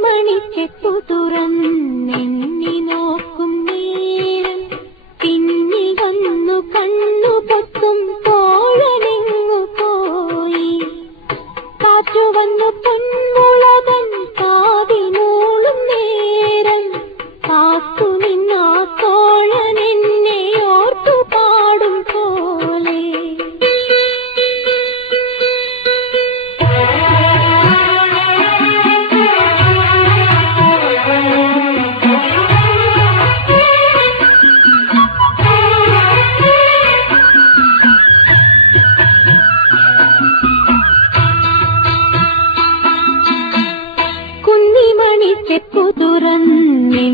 കുന്നിമണിക്കെപ്പു തുറന്നെണ്ണി നോക്കും നേരം പിന്നിൽ വന്നു കണ്ണു പൊത്തും തോഴനെങ്ങു പോയി. കാറ്റു വന്നു പൊന്മുളകൻ കാതിനൂളും നേരം കാത്തു നിന്നാ തോഴനെന്നെ ഓർത്തു പാടും പോലെ. കുന്നിമണിക്കെപ്പു തുറന്നെണ്ണി